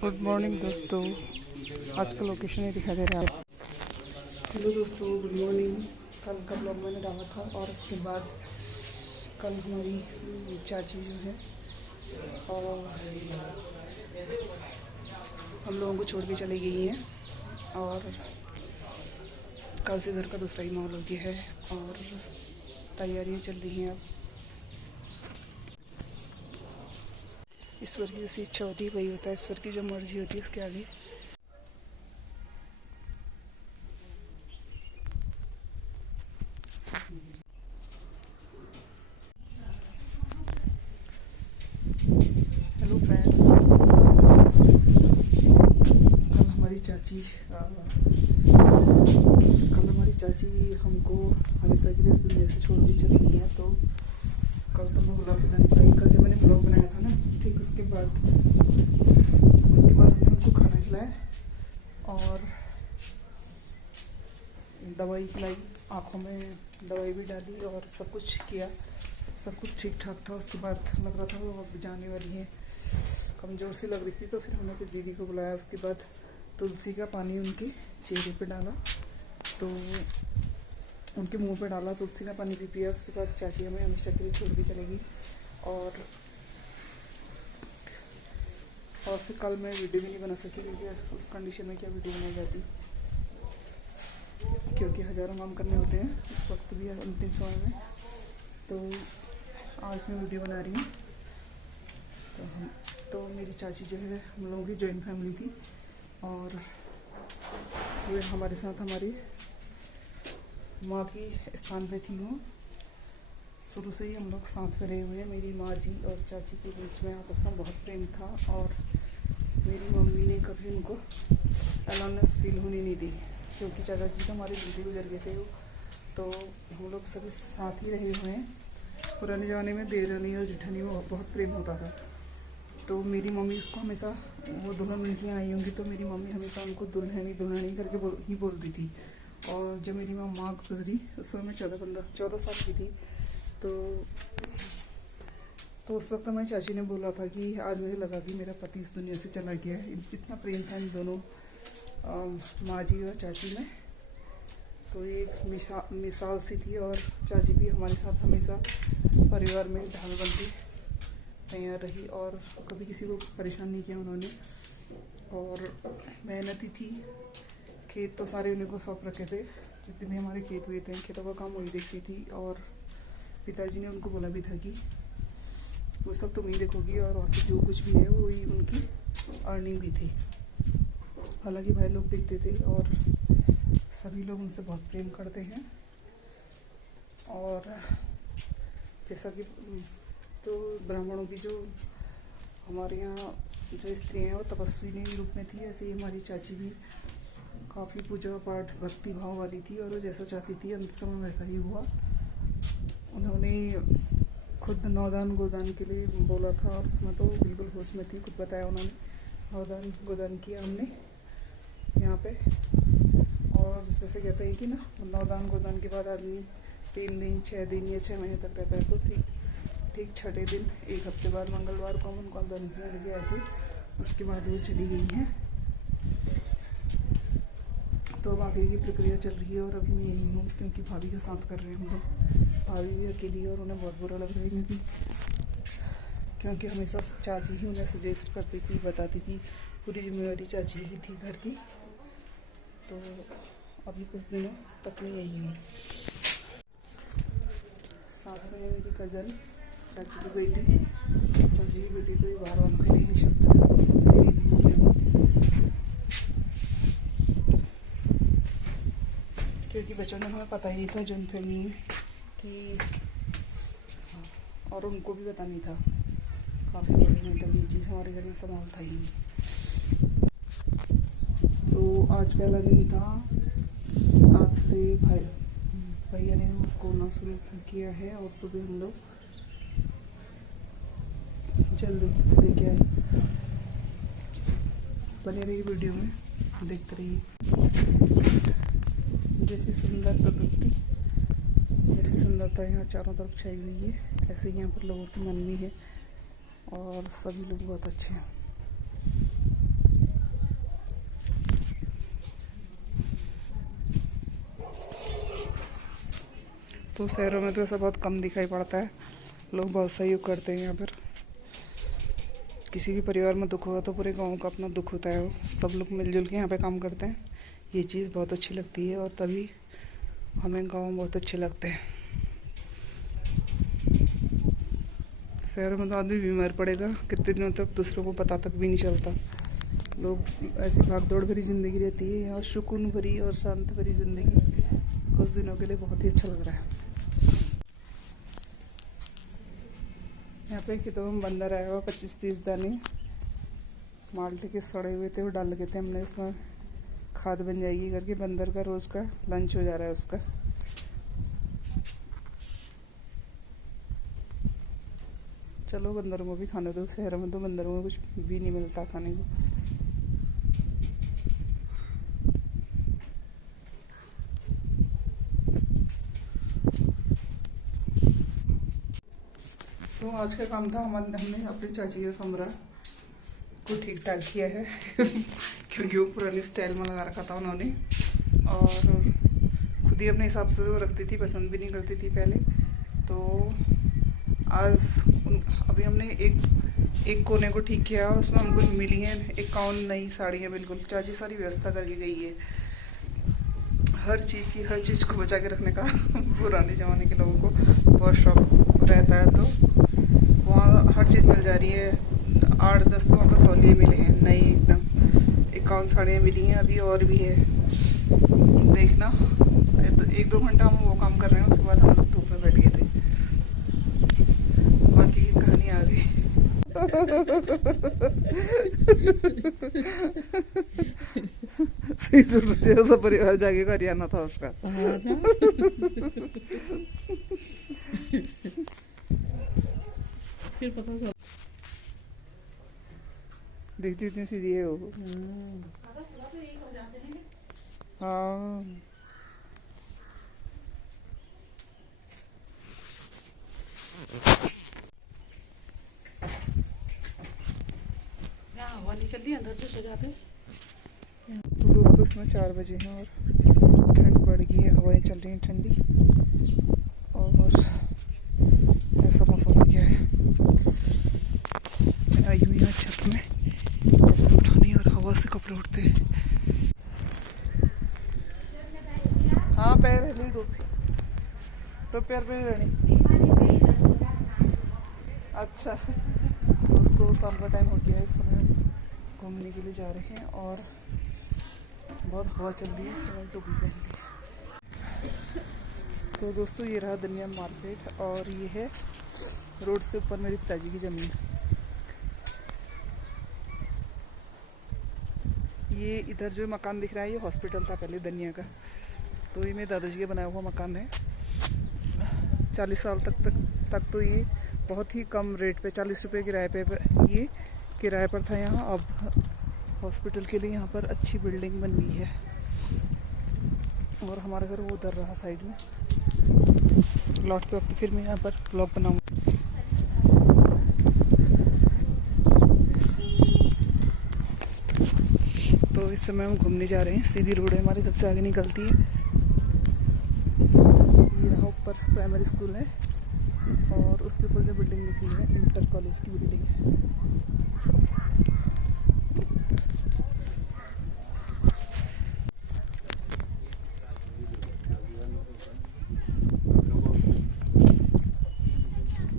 Good morning दोस्तों। आज का लोकेशन ही दिखा दे रहा है। हेलो दोस्तों, गुड मॉर्निंग। कल का ब्लॉग मैंने डाला था और उसके बाद कल हमारी चाची जो है और हम लोगों को छोड़ के चली गई हैं और कल से घर का दूसरा ही माहौल हो गया है और तैयारियां चल रही हैं। अब ईश्वर की जैसी इच्छा होती है वही होता है, ईश्वर की जो मर्जी होती है उसके आगे। हेलो फ्रेंड्स, कल हमारी चाची हमको हमेशा के लिए इस दुनिया से छोड़ के चली गई है। तो कल तो मैं ब्लॉग बना नहीं पाई। कल जब मैंने ब्लॉग बनाया था ना, ठीक उसके बाद हमने उनको खाना खिलाया और दवाई खिलाई, आँखों में दवाई भी डाली और सब कुछ किया। सब कुछ ठीक ठाक था। उसके बाद लग रहा था वो अब जाने वाली है, कमज़ोर सी लग रही थी। तो फिर हमने फिर दीदी को बुलाया। उसके बाद तुलसी का पानी उनके चेहरे पे डाला, तो उनके मुंह पे डाला, तुलसी का पानी भी पिया। उसके बाद चाची हमें हमेशा के लिए छोड़ के चलेगी। और फिर कल मैं वीडियो भी नहीं बना सकी क्योंकि उस कंडीशन में क्या वीडियो बनाई जाती, क्योंकि हज़ारों काम करने होते हैं उस वक्त भी, अंतिम समय में। तो आज मैं वीडियो बना रही हूँ। तो मेरी चाची जो है, हम लोगों की जॉइंट फैमिली थी और वे हमारे साथ हमारी माँ की स्थान पे थी। वो शुरू से ही हम लोग साथ में रहे हुए हैं। मेरी माँ जी और चाची के बीच में आपस में बहुत प्रेम था और मेरी मम्मी ने कभी उनको अलोननेस फील होने नहीं दी, क्योंकि चाचा जी तो हमारे जल्दी गुजर गए थे। तो हम लोग सभी साथ ही रहे हुए हैं। पुराने ज़माने में देरानी और जेठानी में बहुत प्रेम होता था। तो मेरी मम्मी उसको हमेशा, वो दुल्हन उनकी आई होंगी तो मेरी मम्मी हमेशा उनको दुल्हनी दुल्हनी करके ही बोलती थी। और जब मेरी माँ गुजरी उस समय मैं 14 साल की थी। तो उस वक्त हमारी चाची ने बोला था कि आज मुझे लगा कि मेरा पति इस दुनिया से चला गया है। इतना प्रेम था इन दोनों माँ जी और चाची में। तो ये एक मिसाल सी थी। और चाची भी हमारे साथ हमेशा परिवार में ढाल बनती तैयार रही और कभी किसी को परेशान नहीं किया उन्होंने। और मेहनती थी। खेत तो सारे उन्हीं को सौंप रखे थे, जितने भी हमारे खेत हुए थे खेतों का काम वही देखती थी। और पिताजी ने उनको बोला भी था कि वो सब तुम ही देखोगी और वहाँ से जो कुछ भी है वो ही उनकी अर्निंग भी थी। हालांकि भाई लोग देखते थे और सभी लोग उनसे बहुत प्रेम करते हैं। और जैसा कि तो ब्राह्मणों की जो हमारे यहाँ जो स्त्रियाँ हैं वो तपस्विनी रूप में थी, ऐसे ही हमारी चाची भी काफ़ी पूजा पाठ भक्ति भाव वाली थी। और वो जैसा चाहती थी अंत समय वैसा ही हुआ। उन्होंने खुद नौदान गोदान के लिए बोला था और उसमें तो बिल्कुल होश में थी। खुद बताया उन्होंने, नौदान गोदान किया हमने यहाँ पे। और जैसे कहते हैं कि ना, नौदान गोदान के बाद आदमी 3 दिन 6 दिन या 6 महीने तक रहता है। तो ठीक छठे दिन, एक हफ्ते बाद मंगलवार को हम उनको अंदर से लेके आए थे। उसके बाद वो चली गई हैं। तो अब आगे की प्रक्रिया चल रही है और अभी मैं यही हूँ क्योंकि भाभी का साथ कर रहे हैं हम लोग। भाभी भी अकेली है और उन्हें बहुत बुरा लग रहा है क्योंकि हमेशा चाची ही उन्हें सजेस्ट करती थी, बताती थी। पूरी जिम्मेवारी चाची ही थी घर की। तो अभी कुछ दिनों तक मैं यही हूँ। साथ में मेरी कज़न, चाची की बेटी, चाची की बेटी तो ये बार बार के लिए शब्द क्योंकि बचपन में हमें पता ही नहीं था जॉइंट फैमिली में कि, और उनको भी पता नहीं था। काफ़ी बड़ी मेंटल चीज़ हमारे घर में संभाल था ही नहीं। तो आज पहला दिन था। आज से भैया ने कोना शुरू किया है और सुबह हम लोग जल्दी लेके आए। बने रही वीडियो में, देखते रहिए। जैसी सुंदर प्रकृति, जैसी सुंदरता यहाँ चारों तरफ छाई हुई है, ऐसे ही यहाँ पर लोगों की मन भी है और सभी लोग बहुत अच्छे हैं। तो शहरों में तो ऐसा बहुत कम दिखाई पड़ता है, लोग बहुत सहयोग करते हैं यहाँ पर। किसी भी परिवार में दुख होगा तो पूरे गांव का अपना दुख होता है, वो सब लोग मिलजुल के यहाँ पे काम करते हैं। ये चीज़ बहुत अच्छी लगती है और तभी हमें गांव बहुत अच्छे लगते हैं। शहरों में तो आदमी बीमार पड़ेगा कितने दिनों तक, दूसरों को पता तक भी नहीं चलता। लोग ऐसी भागदौड़ भरी ज़िंदगी रहती है, यहाँ सुकून भरी और शांत भरी ज़िंदगी कुछ दिनों के लिए बहुत ही अच्छा लग रहा है। यहाँ पे खेतों में बंदर आया हुआ 25-30 दाने माल्टे के सड़े हुए थे, वो डाल लगे थे हमने, उसमें खाद बन जाएगी करके। बंदर का रोज़ का लंच हो जा रहा है उसका। चलो बंदरों को भी खाने दो, शहरों में तो बंदरों को कुछ भी नहीं मिलता खाने को। तो आज का काम था हमने अपनी चाची का कमरा को ठीक ठाक किया है क्योंकि वो पुरानी स्टाइल में लगा रखा था उन्होंने, और खुद ही अपने हिसाब से वो रखती थी, पसंद भी नहीं करती थी पहले। तो आज अभी हमने एक कोने को ठीक किया और उसमें हमको मिली हैं 51 नई साड़ियाँ। बिल्कुल चाची सारी व्यवस्था करके गई है, हर चीज़ को बचा के रखने का पुराने ज़माने के लोगों को बहुत शौक रहता है। तो वहाँ हर चीज़ मिल जा रही है। 8-10 तो वहाँ पर तौलिए मिले हैं नई एकदम, 51 साड़ियाँ मिली हैं। अभी और भी है, देखना 1-2 घंटा हम वो काम कर रहे हैं, उसके बाद हम लोग धूप में बैठ गए थे। बाकी की कहानी आ गई। जैसा परिवार जाके का हरियाणा था उसका। फिर पता चला देखती इतनी सीधी है वो। हाँ हवा नहीं चल रही, अंदर से सो जाते। तो दोस्तों इसमें 4 बजे हैं और ठंड बढ़ गई है, हवाएं चल रही हैं ठंडी, और ऐसा मौसम हो गया है। मैं आई हुई यहाँ छत में कपड़े उठाने, और हवा से कपड़े उठते हैं। हाँ पैर है नहीं टोपी, तो पैर पे रहनी। अच्छा दोस्तों शाम का टाइम हो गया है, इस समय घूमने के लिए जा रहे हैं और बहुत हवा चल रही है, इसलिए टोपी पहन ली है। तो दोस्तों ये रहा धनिया मार्केट, और ये है रोड से ऊपर मेरे पिताजी की ज़मीन। ये इधर जो मकान दिख रहा है ये हॉस्पिटल था पहले धनिया का, तो ये मेरे दादाजी का बनाया हुआ मकान है। 40 साल तक तो ये बहुत ही कम रेट पे 40 रुपये किराए पे ये किराए पर था यहाँ। अब हॉस्पिटल के लिए यहाँ पर अच्छी बिल्डिंग बन गई है, और हमारा घर वो उधर रहा साइड में। लौटते वक्त फिर मैं यहाँ पर ब्लॉग बनाऊँगा। तो इस समय हम घूमने जा रहे हैं, सीधी रोड है हमारे घर से आगे निकलती है। ये रहा ऊपर प्राइमरी स्कूल है, और उसके ऊपर जो बिल्डिंग दिख रही है इंटर कॉलेज की बिल्डिंग है।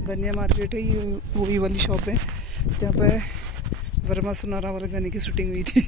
धनिया मार्केट है, ये वही वाली शॉप है जहाँ पे वर्मा सुनारा वाले गाने की शूटिंग हुई थी।